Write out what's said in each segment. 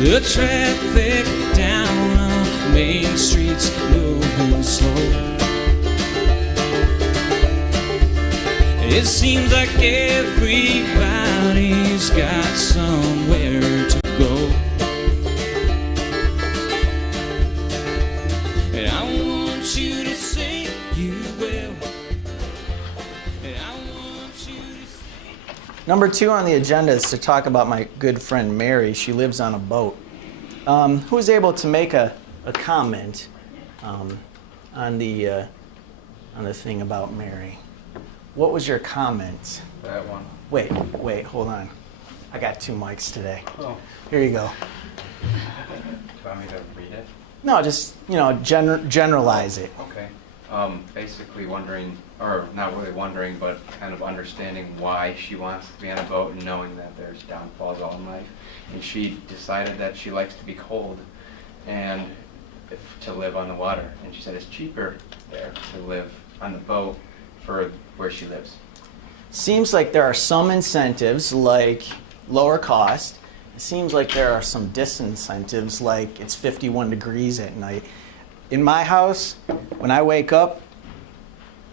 The traffic down on Main Street's moving slow. It seems like everybody's got somewhere to go. And I want you to say you will. And I want you to say. Number 2 on the agenda is to talk about my good friend Mary. She lives on a boat. Who was able to make a comment on the thing about Mary? What was your comment? That one. Wait, hold on. I got 2 mics today. Oh. Here you go. Do you want me to read it? No, just, generalize it. Okay. Basically wondering, or not really wondering, but kind of understanding why she wants to be on a boat and knowing that there's downfalls all in life. And she decided that she likes to be cold and to live on the water. And she said it's cheaper there to live on the boat for where she lives. Seems like there are some incentives, like lower cost. It seems like there are some disincentives, like it's 51 degrees at night. In my house, when I wake up,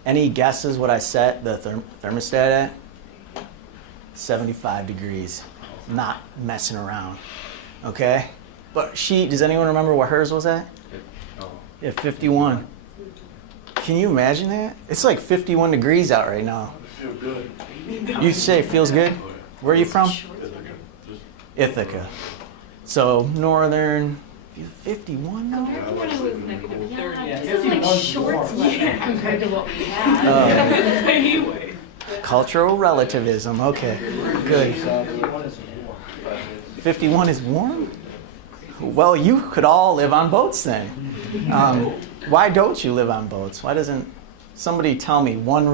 any guesses what I set the thermostat at? 75 degrees. Not messing around. Okay? But does anyone remember what hers was at? Yeah, 51. Can you imagine that? It's like 51 degrees out right now. I feel good. You say it feels good? Where are you from? Ithaca. Ithaca. So northern, 51 now? Compared to when it was negative 30. This is like shorts compared to what we had. Anyway. Cultural relativism. Okay, good. 51 is warm? Well, you could all live on boats then. Why don't you live on boats? Why doesn't somebody tell me one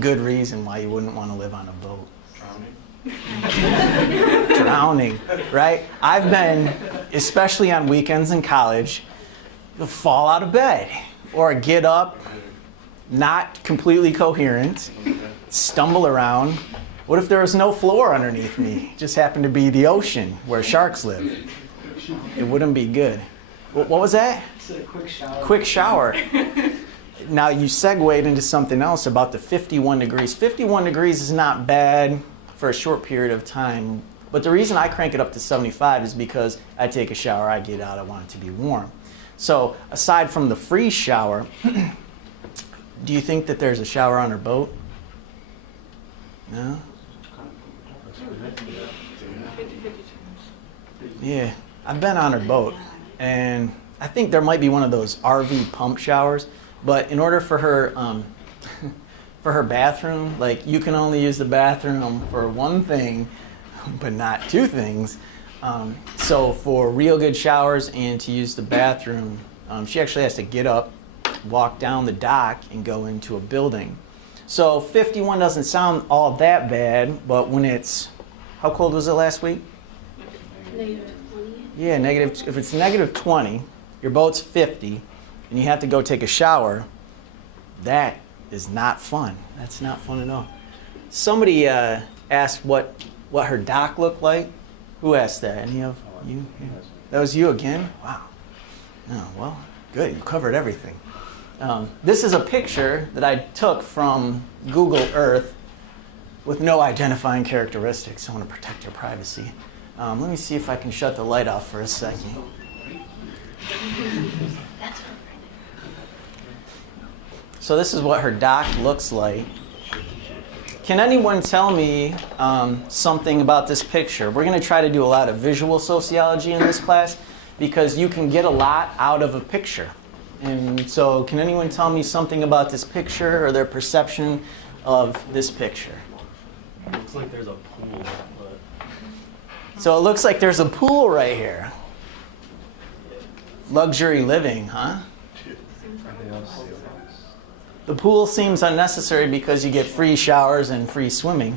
good reason why you wouldn't want to live on a boat? Drowning, right? I've been, especially on weekends in college, fall out of bed or get up, not completely coherent, stumble around. What if there was no floor underneath me? It just happened to be the ocean where sharks live. It wouldn't be good. What was that? It's a quick shower. Quick shower. Now you segued into something else about the 51 degrees. 51 degrees is not bad for a short period of time, but the reason I crank it up to 75 is because I take a shower, I get out, I want it to be warm. So aside from the free shower, do you think that there's a shower on her boat? No? Yeah, I've been on her boat, and I think there might be one of those RV pump showers, but in order for her for her bathroom, like you can only use the bathroom for one thing, but not 2 things. So for real good showers and to use the bathroom, she actually has to get up, walk down the dock, and go into a building. So 51 doesn't sound all that bad, but when it's, how cold was it last week? Negative 20. Yeah, if it's negative 20, your boat's 50, and you have to go take a shower, that is not fun. That's not fun at all. Somebody asked what her dock looked like. Who asked that? Any of you? That was you again? Wow. Oh, well, good. You covered everything. This is a picture that I took from Google Earth with no identifying characteristics. I want to protect your privacy. Let me see if I can shut the light off for a second. So this is what her dock looks like. Can anyone tell me something about this picture? We're going to try to do a lot of visual sociology in this class because you can get a lot out of a picture. And so can anyone tell me something about this picture or their perception of this picture? It looks like there's a pool, but So it looks like there's a pool right here. Luxury living, huh? The pool seems unnecessary because you get free showers and free swimming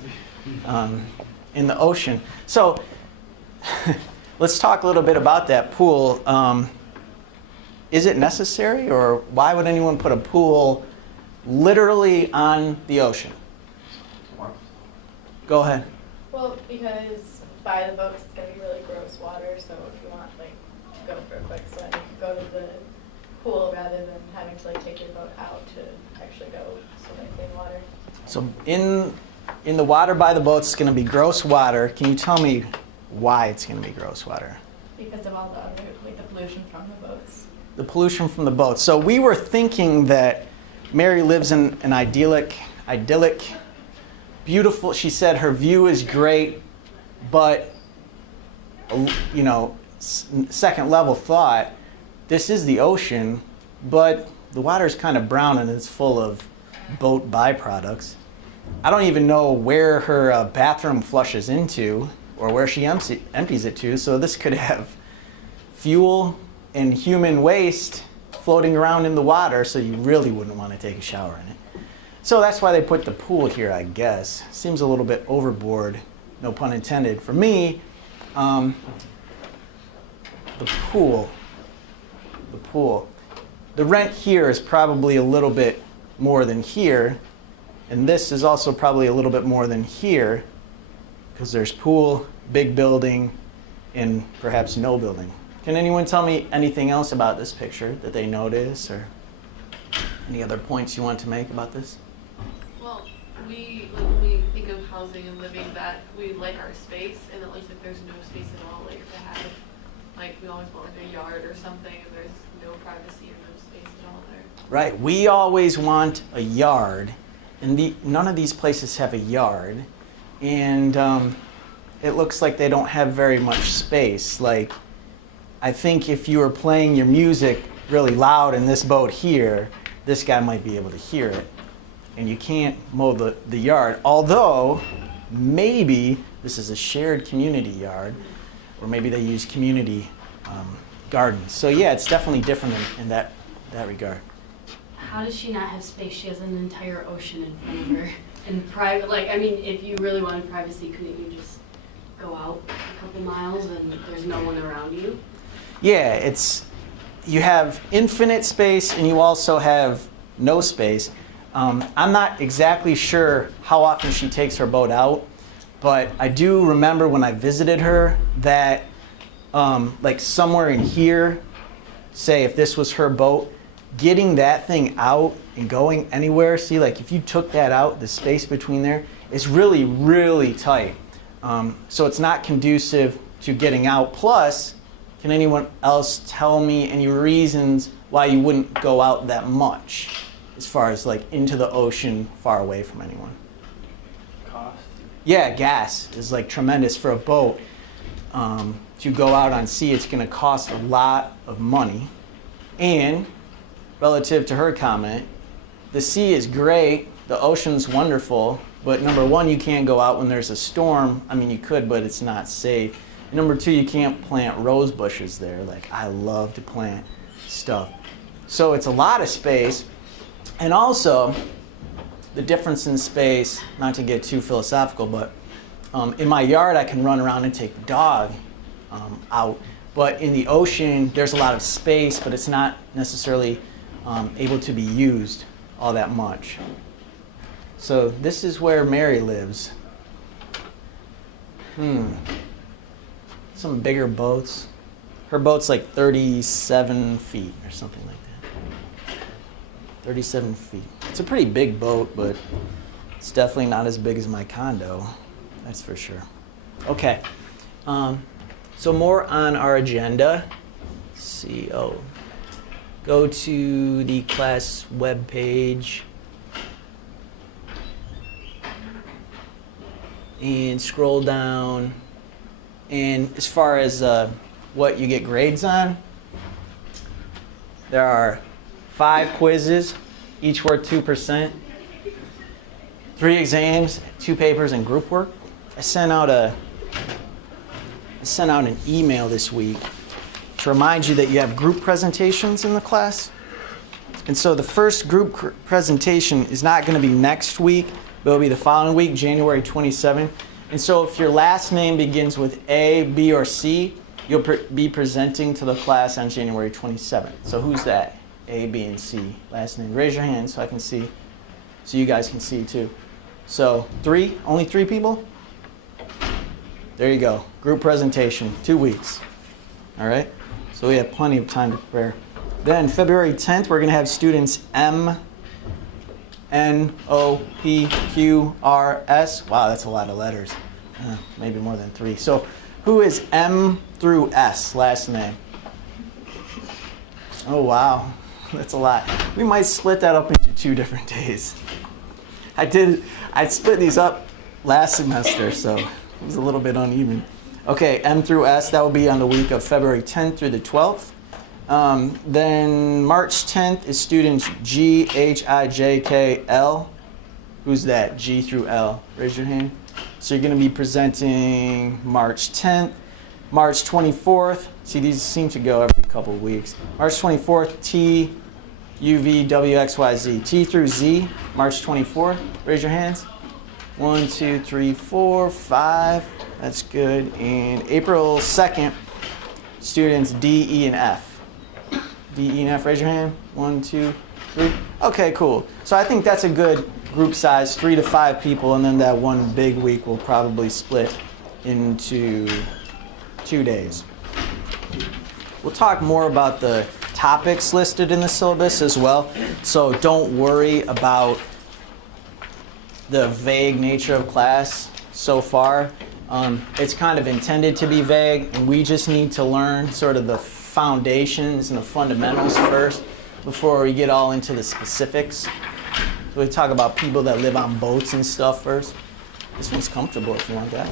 in the ocean. So let's talk a little bit about that pool. Is it necessary, or why would anyone put a pool literally on the ocean? Go ahead. Well, because by the boats, it's gonna be really gross water, so if you want like to go for a quick swim, you can go to the pool rather than having to like take your boat out to actually go swim in clean water. So in the water by the boats, it's going to be gross water. Can you tell me why it's going to be gross water? Because of all the other, like the pollution from the boats. The pollution from the boats. So we were thinking that Mary lives in an idyllic, beautiful, she said her view is great, but, you know, second level thought, this is the ocean, but the water is kind of brown and it's full of boat byproducts. I don't even know where her bathroom flushes into or where she empties it to, so this could have fuel and human waste floating around in the water, so you really wouldn't want to take a shower in it. So that's why they put the pool here, I guess. Seems a little bit overboard, no pun intended. For me, the pool. The rent here is probably a little bit more than here, and this is also probably a little bit more than here, because there's pool, big building, and perhaps no building. Can anyone tell me anything else about this picture that they notice, or any other points you want to make about this? Well, when we think of housing and living, that we like our space, and it looks like there's no space at all, like to have, like we always want like a yard or something, and there's no privacy and no space at all there. Right, we always want a yard, and none of these places have a yard, and it looks like they don't have very much space. Like, I think if you were playing your music really loud in this boat here, this guy might be able to hear it. And you can't mow the yard, although maybe this is a shared community yard, or maybe they use community gardens. So yeah, it's definitely different in that regard. How does she not have space? She has an entire ocean in front of her. And private, like, I mean, if you really wanted privacy, couldn't you just go out a couple miles and there's no one around you? Yeah, you have infinite space and you also have no space. I'm not exactly sure how often she takes her boat out, but I do remember when I visited her that like somewhere in here, say if this was her boat, getting that thing out and going anywhere, see, like if you took that out, the space between there is really, really tight. So it's not conducive to getting out. Plus, can anyone else tell me any reasons why you wouldn't go out that much as far as like into the ocean far away from anyone? Cost. Yeah, gas is like tremendous for a boat. To go out on sea, it's going to cost a lot of money. And relative to her comment, the sea is great, the ocean's wonderful, but number one, you can't go out when there's a storm. I mean, you could, but it's not safe. And number two, you can't plant rose bushes there. Like, I love to plant stuff. So it's a lot of space. And also, the difference in space, not to get too philosophical, but in my yard, I can run around and take the dog out. But in the ocean, there's a lot of space, but it's not necessarily able to be used all that much. So this is where Mary lives. Some bigger boats. Her boat's like 37 feet or something like that. 37 feet. It's a pretty big boat, but it's definitely not as big as my condo. That's for sure. Okay. So more on our agenda. Let's see. Go to the class webpage and scroll down. And as far as what you get grades on, there are 5 quizzes, each worth 2%, 3 exams, 2 papers, and group work. I sent out an email this week to remind you that you have group presentations in the class. And so the first group presentation is not going to be next week, but it'll be the following week, January 27th. And so if your last name begins with A, B, or C, you'll be presenting to the class on January 27th. So who's that? A, B, and C. Last name. Raise your hand so I can see, so you guys can see too. So only 3 people? There you go. Group presentation, 2 weeks. All right? So we have plenty of time to prepare. Then February 10th, we're going to have students M, N, O, P, Q, R, S. Wow, that's a lot of letters. Maybe more than 3. So who is M through S, last name? Oh, wow. That's a lot. We might split that up into 2 different days. I split these up last semester, so it was a little bit uneven. Okay, M through S, that will be on the week of February 10th through the 12th. Then March 10th is students G, H, I, J, K, L. Who's that? G through L. Raise your hand. So you're going to be presenting March 10th. March 24th. See, these seem to go every couple of weeks. March 24th, T, U, V, W, X, Y, Z. T through Z, March 24th. Raise your hands. 1, 2, 3, 4, 5. That's good. And April 2nd, students D, E, and F. D, E, and F, raise your hand. 1, 2, 3. Okay, cool. So I think that's a good group size, 3 to 5 people, and then that one big week will probably split into 2 days. We'll talk more about the topics listed in the syllabus as well. So don't worry about the vague nature of class so far. It's kind of intended to be vague, and we just need to learn sort of the foundations and the fundamentals first before we get all into the specifics. So we talk about people that live on boats and stuff first. This one's comfortable if you want that.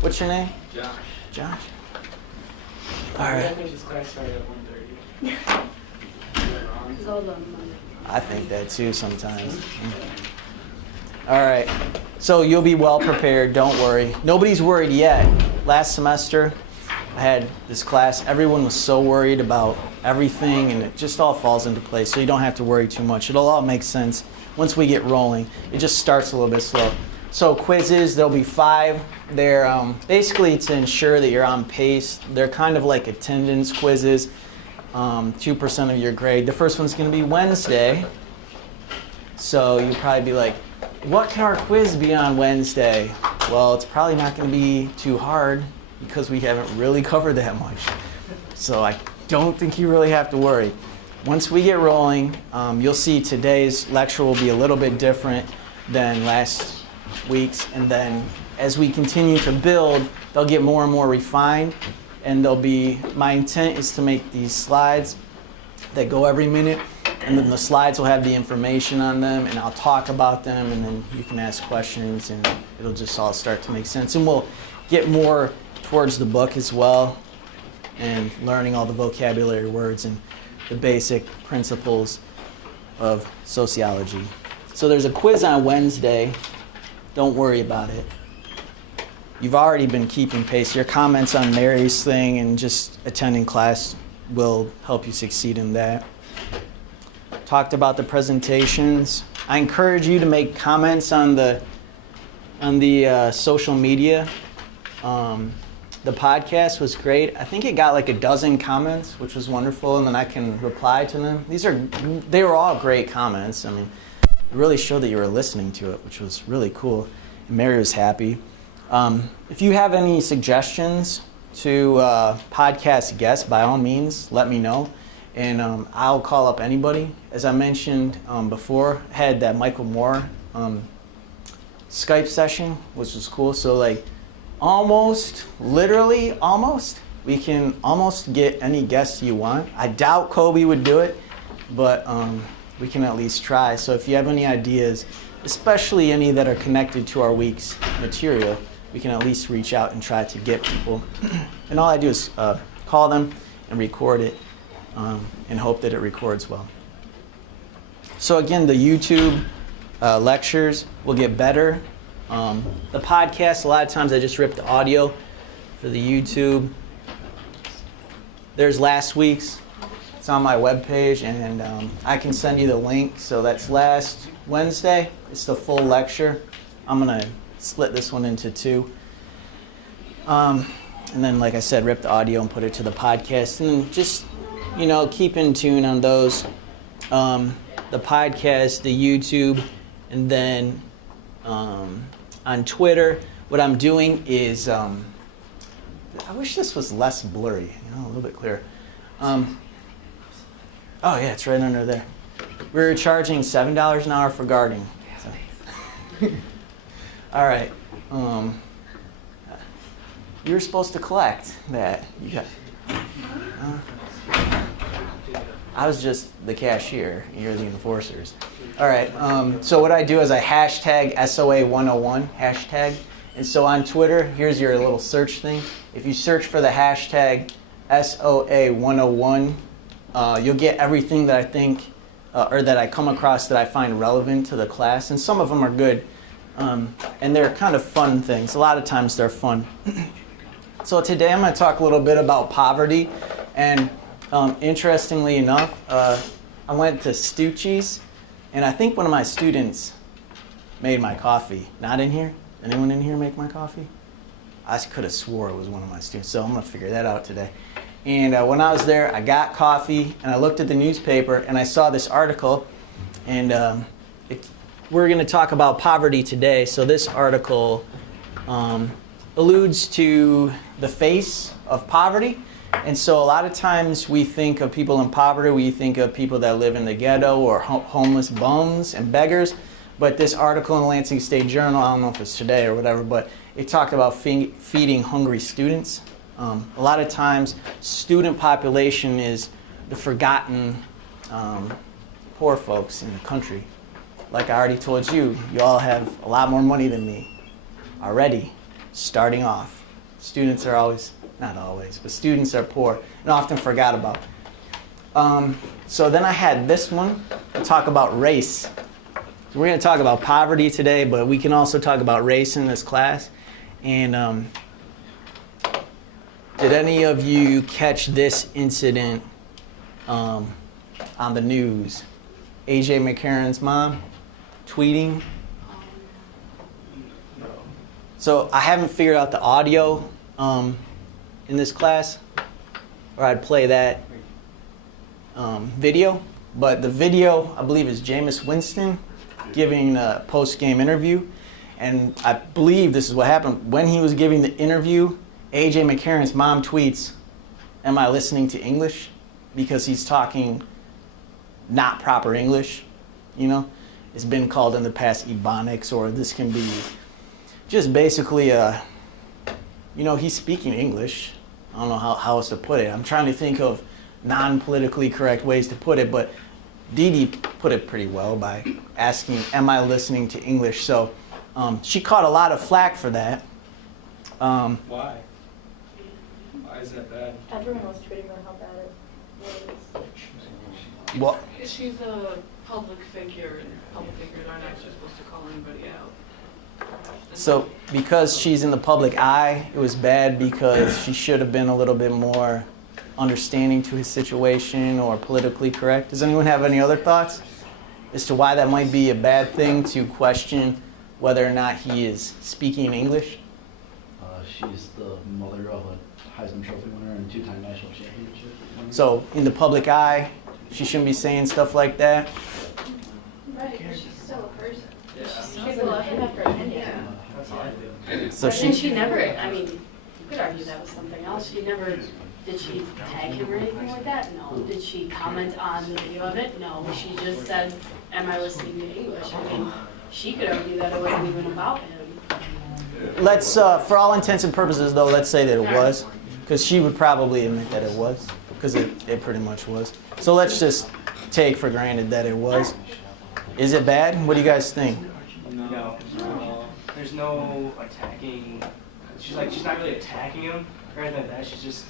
What's your name? Josh. Josh. All right. I think this class started at 1:30. It's all done Monday. I think that too sometimes. All right. So you'll be well prepared. Don't worry. Nobody's worried yet. Last semester, I had this class. Everyone was so worried about everything, and it just all falls into place. So you don't have to worry too much. It'll all make sense once we get rolling. It just starts a little bit slow. So quizzes, there'll be 5. They're basically to ensure that you're on pace. They're kind of like attendance quizzes, 2% of your grade. The first one's going to be Wednesday. So you'll probably be like, what can our quiz be on Wednesday? Well, it's probably not going to be too hard because we haven't really covered that much. So I don't think you really have to worry. Once we get rolling, you'll see today's lecture will be a little bit different than last week's, and then as we continue to build, they'll get more and more refined, and they'll be, my intent is to make these slides that go every minute, and then the slides will have the information on them, and I'll talk about them, and then you can ask questions, and it'll just all start to make sense. And we'll get more towards the book as well, and learning all the vocabulary words and the basic principles of sociology. So there's a quiz on Wednesday. Don't worry about it. You've already been keeping pace. Your comments on Mary's thing and just attending class will help you succeed in that. Talked about the presentations. I encourage you to make comments on the social media. The podcast was great. I think it got like 12 comments, which was wonderful, and then I can reply to them. They were all great comments. I mean, it really showed that you were listening to it, which was really cool. And Mary was happy. If you have any suggestions to podcast guests, by all means, let me know. And I'll call up anybody. As I mentioned before, I had that Michael Moore Skype session, which was cool. So like literally almost, we can almost get any guests you want. I doubt Kobe would do it, but we can at least try. So if you have any ideas, especially any that are connected to our week's material, we can at least reach out and try to get people. And all I do is call them and record it and hope that it records well. So again, the YouTube lectures will get better. The podcast, a lot of times I just rip the audio for the YouTube. There's last week's. It's on my webpage, and I can send you the link. So that's last Wednesday. It's the full lecture. I'm going to split this one into 2. And then, like I said, rip the audio and put it to the podcast. And just, keep in tune on those. The podcast, the YouTube, and then on Twitter, what I'm doing is I wish this was less blurry, a little bit clearer. Oh yeah, it's right under there. We're charging $7 an hour for guarding. So. All right. You were supposed to collect that. You got. I was just the cashier. You're the enforcers. All right. So what I do is I hashtag SOA101 hashtag. And so on Twitter, here's your little search thing. If you search for the hashtag SOA101, you'll get everything that I think or that I come across that I find relevant to the class. And some of them are good. And they're kind of fun things. A lot of times they're fun. So today I'm going to talk a little bit about poverty. And interestingly enough, I went to Stucci's, and I think one of my students made my coffee. Not in here? Anyone in here make my coffee? I could have swore it was one of my students, so I'm going to figure that out today. And when I was there, I got coffee, and I looked at the newspaper, and I saw this article, and we're going to talk about poverty today. So this article alludes to the face of poverty. And so a lot of times we think of people in poverty, we think of people that live in the ghetto or homeless bums and beggars. But this article in the Lansing State Journal, I don't know if it's today or whatever, but it talked about feeding hungry students. A lot of times student population is the forgotten poor folks in the country. Like I already told you, you all have a lot more money than me already, starting off. Students are always, not always, but students are poor and often forgot about. So then I had this one to talk about race. So we're going to talk about poverty today, but we can also talk about race in this class. And did any of you catch this incident on the news? A.J. McCarron's mom tweeting. So I haven't figured out the audio in this class, or I'd play that video. But the video, I believe, is Jameis Winston giving a post-game interview. And I believe this is what happened. When he was giving the interview, A.J. McCarron's mom tweets, "Am I listening to English?" Because he's talking not proper English, It's been called in the past Ebonics, or this can be just basically, he's speaking English. I don't know how else to put it. I'm trying to think of non-politically correct ways to put it, but Dee Dee put it pretty well by asking, "Am I listening to English?" So she caught a lot of flack for that. Why? Why is that bad? Everyone was tweeting about how bad it was. Well, She's a public figure, and public figures aren't actually supposed to call anybody out. so because she's in the public eye, it was bad because she should have been a little bit more understanding to his situation or politically correct. Does anyone have any other thoughts as to why that might be a bad thing to question whether or not he is speaking English? She's the mother of a Heisman Trophy winner and two-time national championship winner. So in the public eye, she shouldn't be saying stuff like that. Right, but she's still a person. Yeah. She's allowed to have her opinion. That's all I do. So And she, she never, you could argue that was something else. Did she tag him or anything like that? No. Did she comment on the video of it? No. She just said, "Am I listening to English?" She could argue that it wasn't even about him. let's, for all intents and purposes though, let's say that it was, because she would probably admit that it was, because it pretty much was. So let's just take for granted that it was. Is it bad? What do you guys think? No. There's no attacking. She's not really attacking him or anything like that. She's just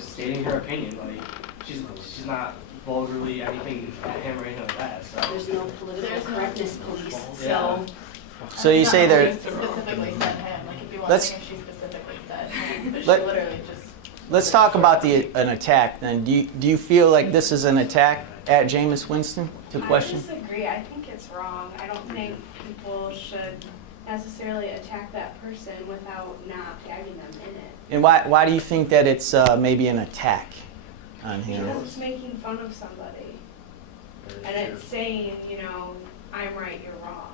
stating her opinion. Like she's not vulgarly anything at him or anything like that. So There's no political correctness police, Yeah. So you say there. Specifically said him, like if you want Let's- to think if she specifically said him, but she Let- literally just. Let's talk about an attack then. Do you feel like this is an attack at Jameis Winston to question? I disagree. I think it's wrong. I don't think people should necessarily attack that person without not tagging them in it. And why do you think that it's maybe an attack on him? Because it's making fun of somebody. And it's saying, I'm right, you're wrong.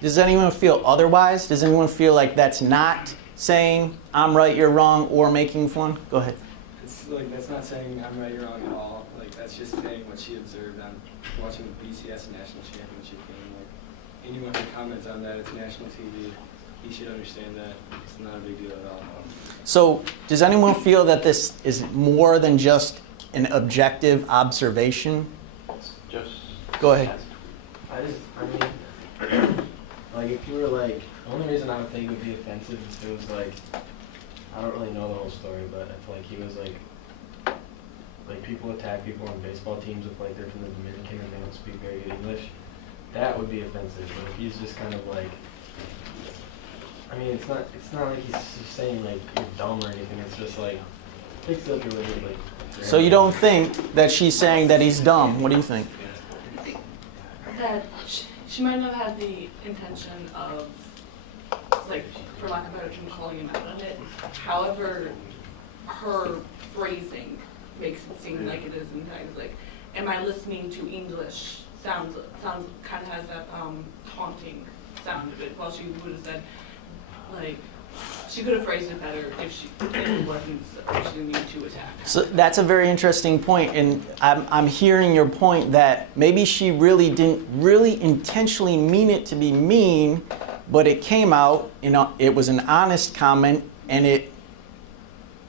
Does anyone feel otherwise? Does anyone feel like that's not saying I'm right, you're wrong, or making fun? Go ahead. It's like, that's not saying I'm right, you're wrong at all. Like, that's just saying what she observed on watching the BCS National Championship game. Like, anyone who comments on that, it's national TV. He should understand that it's not a big deal at all. So, does anyone feel that this is more than just an objective observation? Just Go ahead. I mean, like if you were like, the only reason I would think it would be offensive if it was like, I don't really know the whole story, but I feel like he was like people attack people on baseball teams if like they're from the Dominican and they don't speak very good English. That would be offensive. But if he's just kind of like, I mean, it's not like he's just saying like you're dumb or anything. It's just like picks up your like. So you don't think that she's saying that he's dumb? What do you think? That she might not have had the intention of, like, for lack of a better term, calling him out on it. However, her phrasing makes it seem like it is intended. Like, am I listening to English? Sounds kind of has that taunting sound of it. While she would have said, like, she could have phrased it better if it wasn't, if she didn't mean to attack. So that's a very interesting point, and I'm hearing your point that maybe she really didn't really intentionally mean it to be mean, but it came out, you know, it was an honest comment, and it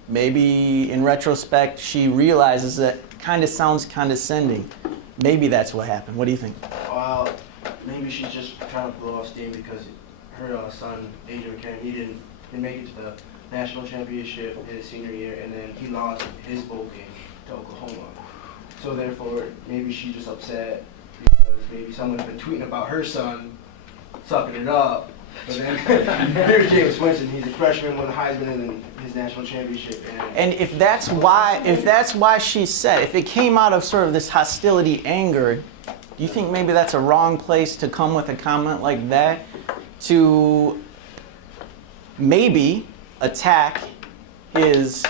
maybe in retrospect she realizes that kind of sounds condescending. Maybe that's what happened. What do you think? Well, maybe she's just trying to blow off steam because her son, Adrian McCarron, he didn't make it to the national championship in his senior year, and then he lost his bowl game to Oklahoma. So therefore, maybe she's just upset because maybe someone's been tweeting about her son sucking it up. But then here's James Winston. He's a freshman, won the Heisman in his national championship. And if that's why she said, if it came out of sort of this hostility, anger, do you think maybe that's a wrong place to come with a comment like that to maybe attack his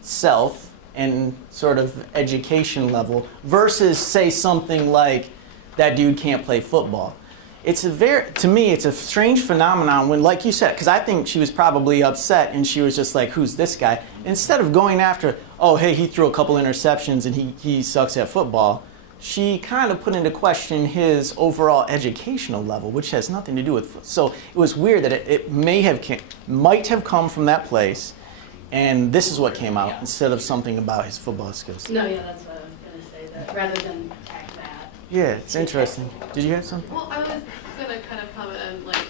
self and sort of education level versus say something like that dude can't play football? It's to me, it's a strange phenomenon when, like you said, because I think she was probably upset and she was just like, who's this guy? Instead of going after, oh, hey, he threw a couple interceptions and he sucks at football, she kind of put into question his overall educational level, which has nothing to do with football. So it was weird that it might have come from that place, and this is what came out instead of something about his football skills. No, yeah, that's what I was going to say, that rather than attack that. Yeah, it's interesting. Did you have something? Well, I was gonna kind of comment on, like,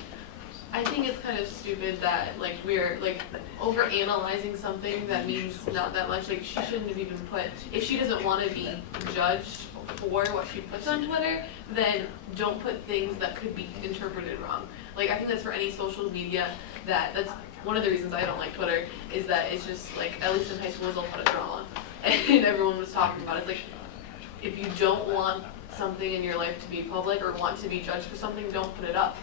I think it's kind of stupid that, like, we're, like, over-analyzing something that means not that much. Like, she shouldn't have even put, if she doesn't want to be judged for what she puts on Twitter, then don't put things that could be interpreted wrong. Like, I think that's for any social media, that's one of the reasons I don't like Twitter, is that it's just, like, at least in high school, it's all put a drama. And everyone was talking about it. It's like, if you don't want something in your life to be public or want to be judged for something, don't put it up.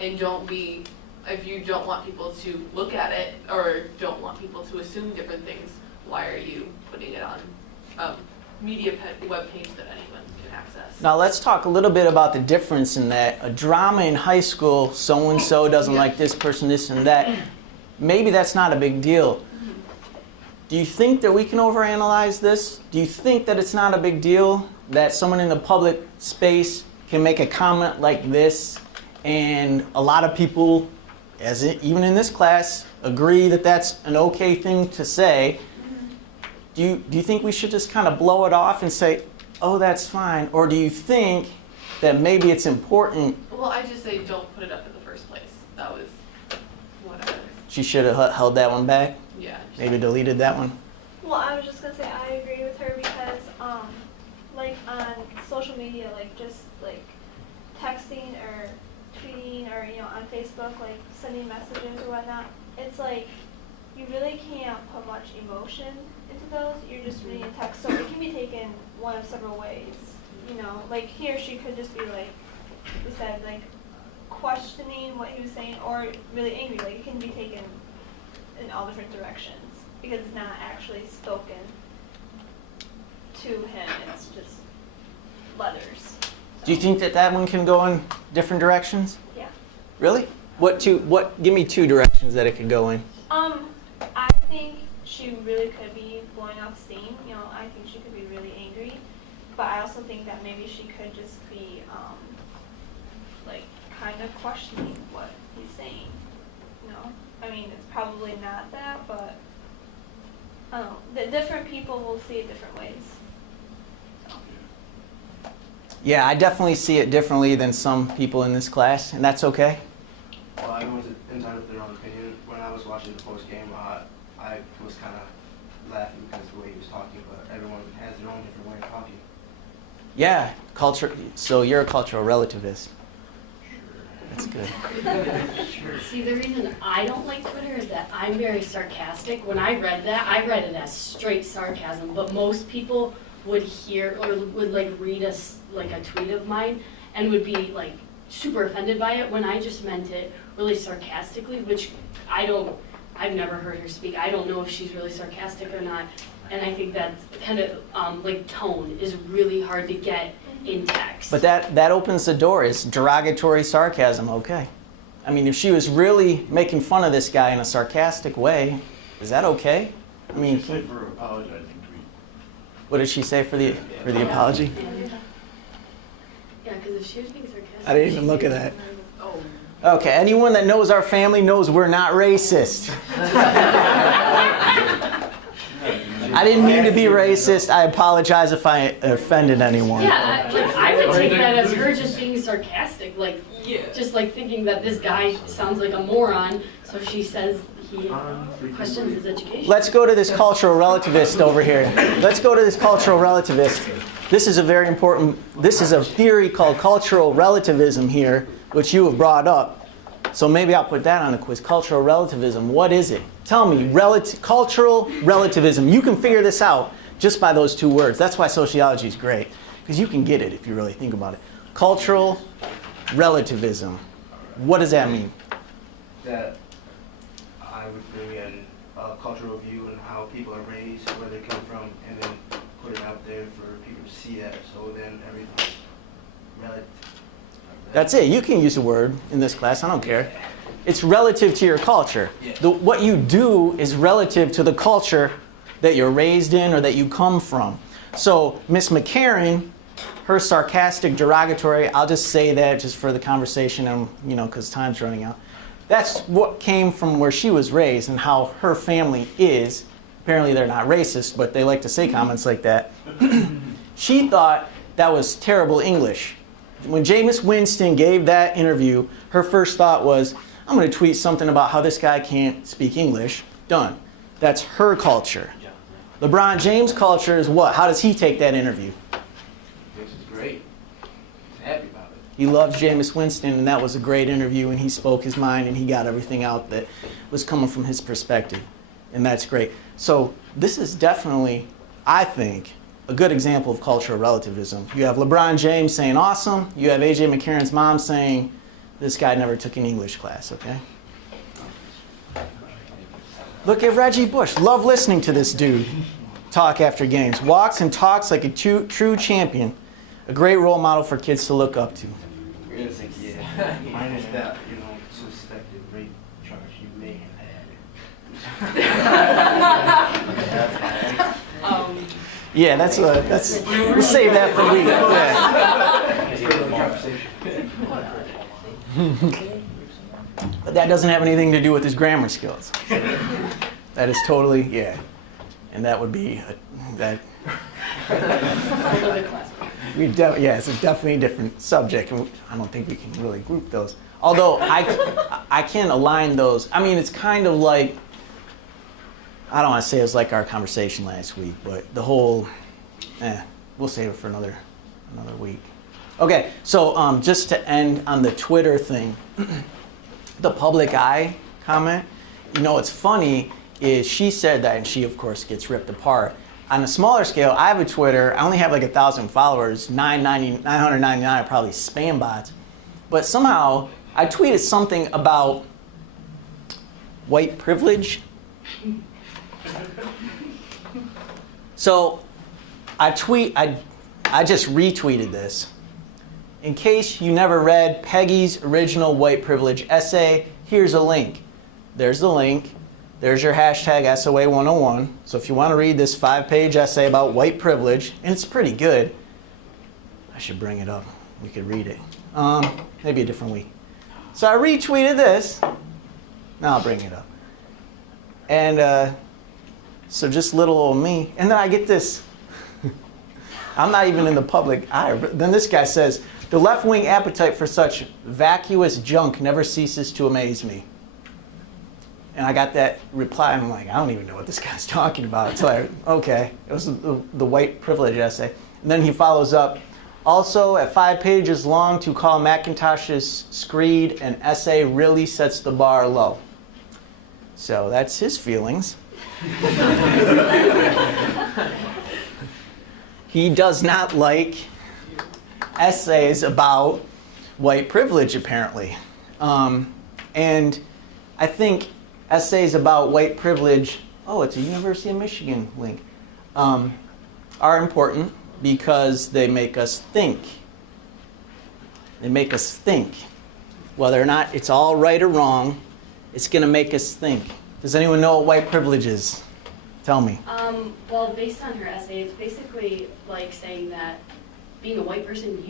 And don't be, if you don't want people to look at it or don't want people to assume different things, why are you putting it on a media web page that anyone can access? Now let's talk a little bit about the difference in that. A drama in high school, so-and-so doesn't like this person, this and that. Maybe that's not a big deal. Do you think that we can overanalyze this? Do you think that it's not a big deal that someone in the public space can make a comment like this and a lot of people, even in this class, agree that that's an okay thing to say? Do you think we should just kind of blow it off and say, oh, that's fine? Or do you think that maybe it's important? Well, I just say don't put it up in the first place. That was what I was. She should have held that one back? Yeah. Maybe deleted that one? Well, I was just gonna say I agree with her because, like on social media, like just like texting or tweeting or on Facebook, like sending messages or whatnot, it's like you really can't put much emotion into those. You're just reading a text, so it can be taken one of several ways. Like he or she could just be like we said, like questioning what he was saying, or really angry. Like it can be taken in all different directions because it's not actually spoken to him. It's just letters. Do you think that one can go in different directions? Yeah. Really? Give me two directions that it could go in. I think she really could be blowing off steam. You know, I think she could be really angry, but I also think that maybe she could just be, like, kind of questioning what he's saying. You know, I mean, it's probably not that, but the different people will see it different ways. So. Yeah, I definitely see it differently than some people in this class, and that's okay. Well, everyone's entitled to their own opinion. When I was watching the post game, I was kind of laughing because of the way he was talking, but everyone has their own different way of talking. Yeah, culture. So you're a cultural relativist. That's good. See, the reason I don't like Twitter is that I'm very sarcastic. When I read that, I read it as straight sarcasm, but most people would hear or would like read a tweet of mine and would be like super offended by it when I just meant it really sarcastically, which I've never heard her speak. I don't know if she's really sarcastic or not. And I think that kind of like tone is really hard to get in text. But that opens the door. It's derogatory sarcasm, okay? I mean, if she was really making fun of this guy in a sarcastic way, is that okay? I mean, for apologizing tweet. What did she say for the apology? Yeah, because if she was being sarcastic, I didn't even look at that. Oh. Okay, anyone that knows our family knows we're not racist. I didn't mean to be racist. I apologize if I offended anyone. Yeah, I would take that as her just being sarcastic, like just like thinking that this guy sounds like a moron, so she says he questions his education. Let's go to this cultural relativist over here. Let's go to this cultural relativist. This is a very important, this is a theory called cultural relativism here, which you have brought up. So maybe I'll put that on the quiz. Cultural relativism, what is it? Tell me, cultural relativism. You can figure this out just by those two words. That's why sociology is great, because you can get it if you really think about it. Cultural relativism. What does that mean? That I would bring in a cultural view and how people are raised, where they come from, and then put it out there for people to see that, so then everything's relative. That's it. You can use a word in this class. I don't care. It's relative to your culture. What you do is relative to the culture that you're raised in or that you come from. So Miss McCarran, her sarcastic, derogatory, I'll just say that just for the conversation and, because time's running out. That's what came from where she was raised and how her family is. Apparently they're not racist, but they like to say comments like that. She thought that was terrible English. When Jameis Winston gave that interview, her first thought was, I'm going to tweet something about how this guy can't speak English. Done. That's her culture. LeBron James' culture is what? How does he take that interview? This is great. He's happy about it. He loves Jameis Winston, and that was a great interview, and he spoke his mind, and he got everything out that was coming from his perspective. And that's great. So this is definitely, I think, a good example of cultural relativism. You have LeBron James saying awesome. You have A.J. McCarron's mom saying this guy never took an English class, okay? Look at Reggie Bush. Love listening to this dude talk after games. Walks and talks like a true champion. A great role model for kids to look up to. Yeah. Minus that, suspected rape charge you may have had. Yeah, that's we'll save that for later. Yeah. But that doesn't have anything to do with his grammar skills. That is totally, yeah. And that would be that. It's a definitely different subject. I don't think we can really group those. Although I can align those. I mean, it's kind of like, I don't want to say it was like our conversation last week, but the whole, we'll save it for another week. Okay, so just to end on the Twitter thing, the public eye comment, what's funny is she said that, and she, of course, gets ripped apart. On a smaller scale, I have a Twitter. I only have like 1,000 followers. 999 are probably spam bots. But somehow, I tweeted something about white privilege. So I just retweeted this. In case you never read Peggy's original white privilege essay, here's a link. There's the link. there's your hashtag SOA 101. So if you want to read this 5-page essay about white privilege, and it's pretty good, I should bring it up. We could read it. Maybe a different week. So I retweeted this. Now I'll bring it up. And so just little old me. And then I get this. I'm not even in the public eye. But then this guy says, the left-wing appetite for such vacuous junk never ceases to amaze me. And I got that reply, and I'm like, I don't even know what this guy's talking about. So okay, it was the white privilege essay. And then he follows up, also at 5 pages long, to call McIntosh's screed an essay really sets the bar low. So that's his feelings. He does not like essays about white privilege, apparently. And I think essays about white privilege, oh, it's a University of Michigan link, are important because they make us think. They make us think. Whether or not it's all right or wrong, it's going to make us think. Does anyone know what white privilege is? Tell me. Well, based on her essay, it's basically like saying that being a white person,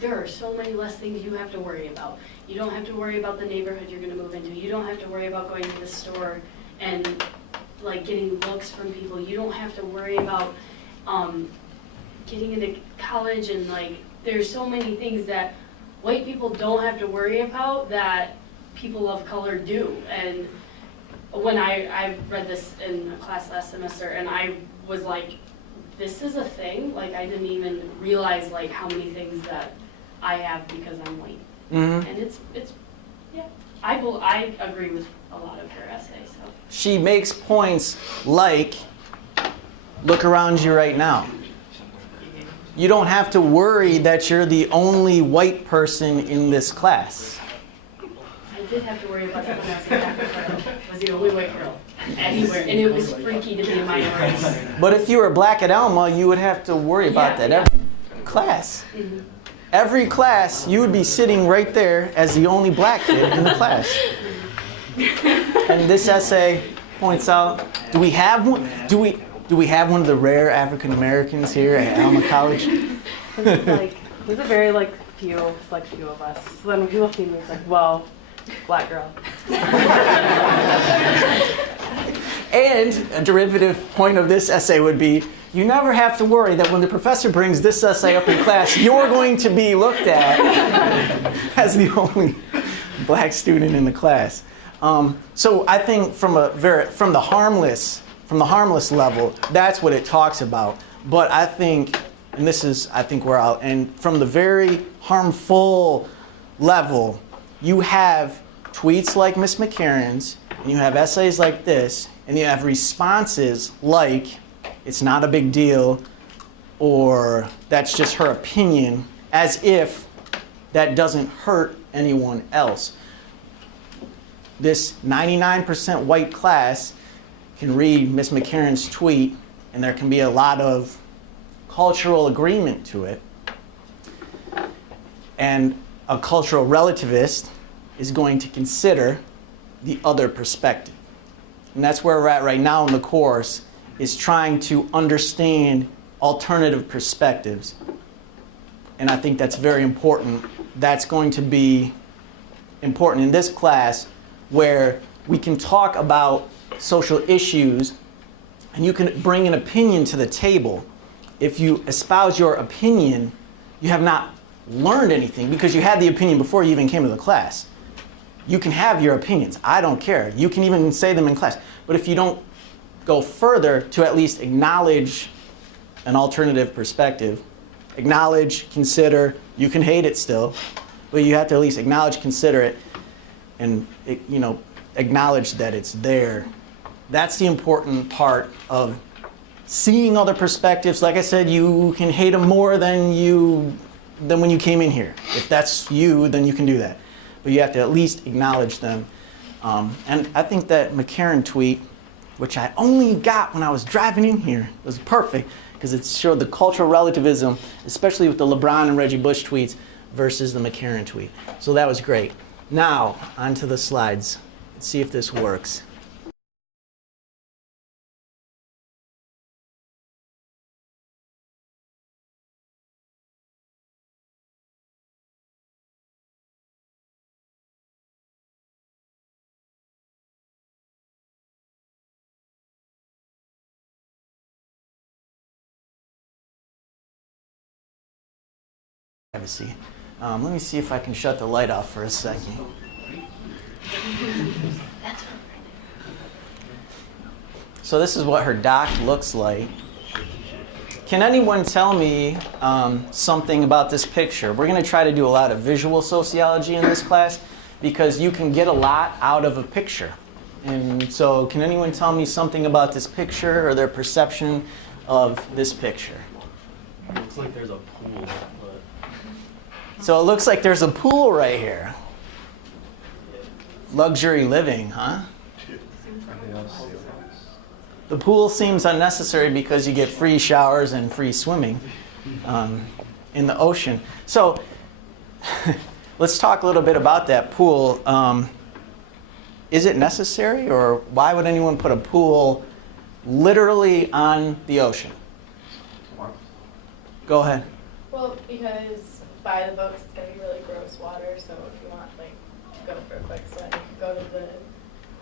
there are so many less things you have to worry about. You don't have to worry about the neighborhood you're going to move into. You don't have to worry about going to the store and like getting looks from people. You don't have to worry about getting into college, and like there's so many things that white people don't have to worry about that people of color do. And when I read this in a class last semester, and I was like, this is a thing. Like I didn't even realize like how many things that I have because I'm white. Mm-hmm. And it's yeah. I agree with a lot of her essay. So she makes points like, look around you right now. You don't have to worry that you're the only white person in this class. I did have to worry about that when I was in Africa. I was the only white girl anywhere, and it was freaky to be a minority. But if you were black at Alma, you would have to worry about that every class. Mm-hmm. Every class, you would be sitting right there as the only black kid in the class. And this essay points out, do we have one? Do we have one of the rare African Americans here at Alma College? There's a very few of us. So then when people see me, it's like, well, black girl. And a derivative point of this essay would be, you never have to worry that when the professor brings this essay up in class, you're going to be looked at as the only black student in the class. So I think from the harmless level, that's what it talks about. But I think, and this is where and from the very harmful level, you have tweets like Miss McCarron's, and you have essays like this, and you have responses like, it's not a big deal, or that's just her opinion, as if that doesn't hurt anyone else. This 99% white class can read Miss McCarron's tweet, and there can be a lot of cultural agreement to it. And a cultural relativist is going to consider the other perspective. And that's where we're at right now in the course, is trying to understand alternative perspectives. And I think that's very important. That's going to be important in this class, where we can talk about social issues and you can bring an opinion to the table. If you espouse your opinion, you have not learned anything because you had the opinion before you even came to the class. You can have your opinions. I don't care. You can even say them in class. But if you don't go further to at least acknowledge an alternative perspective, acknowledge, consider, you can hate it still, but you have to at least acknowledge, consider it, and acknowledge that it's there. That's the important part of seeing other perspectives. Like I said, you can hate them more than when you came in here. If that's you, then you can do that. But you have to at least acknowledge them. And I think that McCarron tweet, which I only got when I was driving in here, was perfect because it showed the cultural relativism, especially with the LeBron and Reggie Bush tweets versus the McCarron tweet. So that was great. Now, onto the slides. Let's see if this works. privacy. Let me see if I can shut the light off for a second. So this is what her dock looks like. Can anyone tell me something about this picture? We're going to try to do a lot of visual sociology in this class because you can get a lot out of a picture. And so can anyone tell me something about this picture or their perception of this picture? It looks like there's a pool, but So it looks like there's a pool right here. Luxury living, huh? The pool seems unnecessary because you get free showers and free swimming in the ocean. So let's talk a little bit about that pool. Is it necessary, or why would anyone put a pool literally on the ocean? Go ahead. Well, because by the boats it's gonna be really gross water, so if you want like to go for a quick swim, you can go to the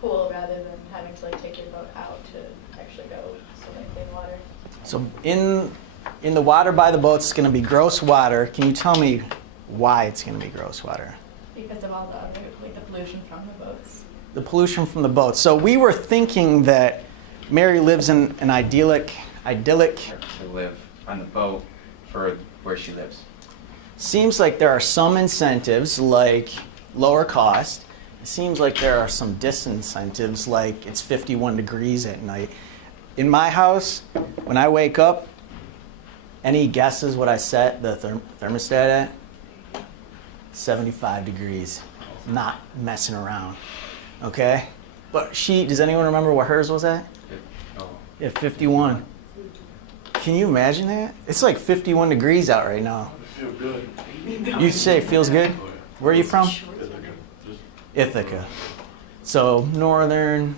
pool rather than having to like take your boat out to actually go swim in clean water. So in the water by the boats, it's going to be gross water. Can you tell me why it's going to be gross water? Because of all the other, like the pollution from the boats. The pollution from the boats. So we were thinking that Mary lives in an idyllic. To live on the boat for where she lives. Seems like there are some incentives like lower cost. It seems like there are some disincentives like it's 51 degrees at night. In my house, when I wake up, any guesses what I set the thermostat at? 75 degrees. Not messing around. Okay? But does anyone remember what hers was at? Yeah, 51. Can you imagine that? It's like 51 degrees out right now. Feel good. You say it feels good? Where are you from? Ithaca. So northern,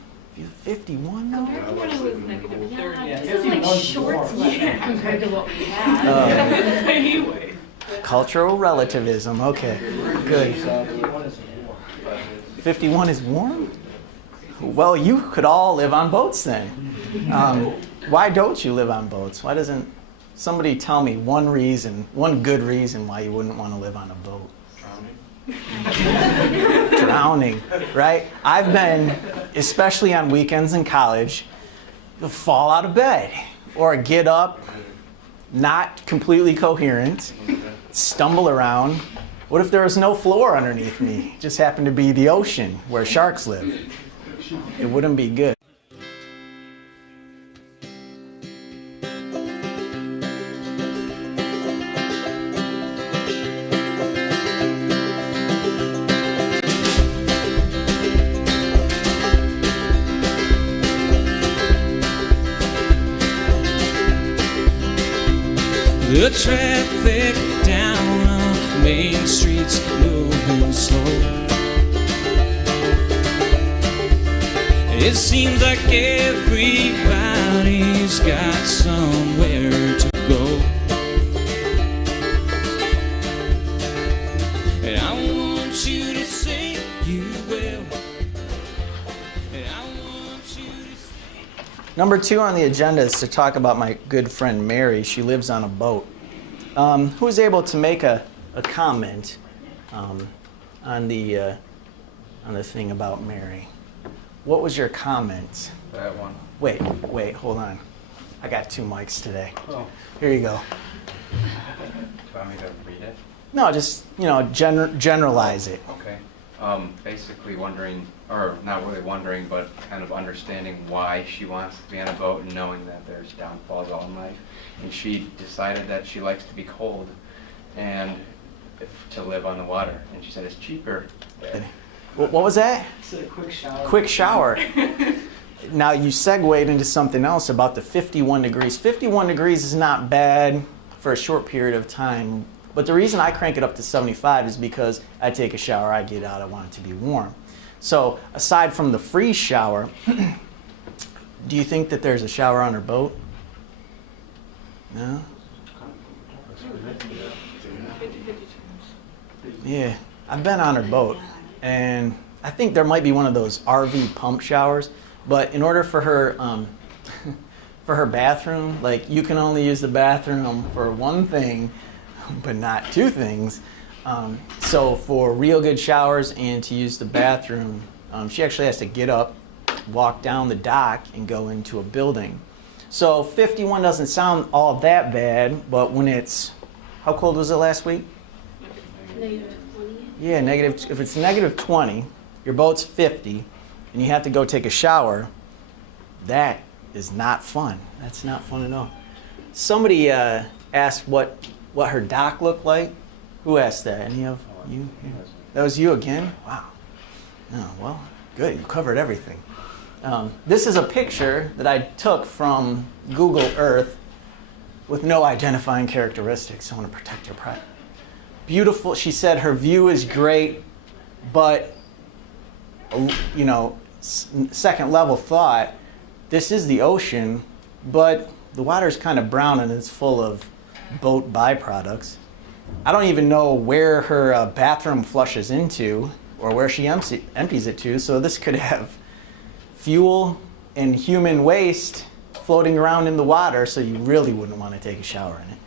51 now? Compared to when it was negative 30. Yeah, this is like shorts compared to what we had. Anyway. Cultural relativism. Okay, good. 51 is warm? Well, you could all live on boats then. Why don't you live on boats? Why doesn't somebody tell me one good reason why you wouldn't want to live on a boat? Drowning, right? I've been, especially on weekends in college, fall out of bed or get up, not completely coherent, stumble around. What if there was no floor underneath me? It just happened to be the ocean where sharks live. It wouldn't be good. The traffic down on Main Street's moving slow. It seems like everybody's got somewhere to go. And I want you to say you will. And I want you to say. Number 2 on the agenda is to talk about my good friend Mary. She lives on a boat. Who was able to make a comment on the thing about Mary? What was your comment? That one. Wait, hold on. I got 2 mics today. Oh. Here you go. Do you want me to read it? No, just, generalize it. Okay. Basically wondering, or not really wondering, but kind of understanding why she wants to be on a boat and knowing that there's downfalls all in life. And she decided that she likes to be cold and to live on the water. And she said it's cheaper. What was that? It's a quick shower. Quick shower. Now you segued into something else about the 51 degrees. 51 degrees is not bad for a short period of time. But the reason I crank it up to 75 is because I take a shower, I get out, I want it to be warm. So aside from the free shower, do you think that there's a shower on her boat? No? Yeah, I've been on her boat, and I think there might be one of those RV pump showers, but in order for her for her bathroom, like you can only use the bathroom for one thing. but not two things. So for real good showers and to use the bathroom, she actually has to get up, walk down the dock, and go into a building. So 51 doesn't sound all that bad, but when it's, how cold was it last week? Negative 20. Yeah, if it's negative 20, your boat's 50, and you have to go take a shower, that is not fun. That's not fun at all. Somebody asked what her dock looked like. Who asked that? Any of you? That was you again? Wow. Oh, well, good. You covered everything. This is a picture that I took from Google Earth with no identifying characteristics. I want to protect her pride. Beautiful. She said her view is great, but, you know, second level thought, this is the ocean, but the water is kind of brown and it's full of boat byproducts. I don't even know where her bathroom flushes into or where she empties it to, so this could have fuel and human waste floating around in the water, so you really wouldn't want to take a shower in it.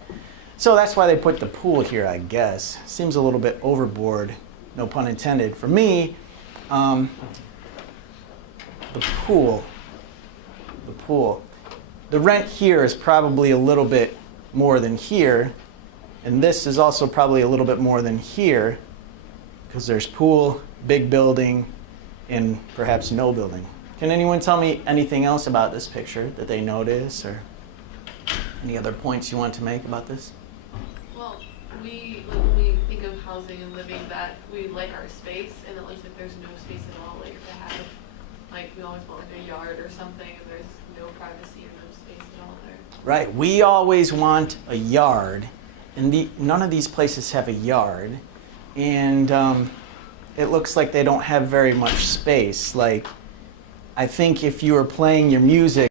So that's why they put the pool here, I guess. Seems a little bit overboard, no pun intended. For me, the pool. The rent here is probably a little bit more than here, and this is also probably a little bit more than here, because there's pool, big building, and perhaps no building. Can anyone tell me anything else about this picture that they notice, or any other points you want to make about this? Well, when we think of housing and living, that we like our space, and it looks like there's no space at all, like to have, like we always want like a yard or something, and there's no privacy and no space at all there. Right, we always want a yard, and none of these places have a yard, and it looks like they don't have very much space. Like, I think if you were playing your music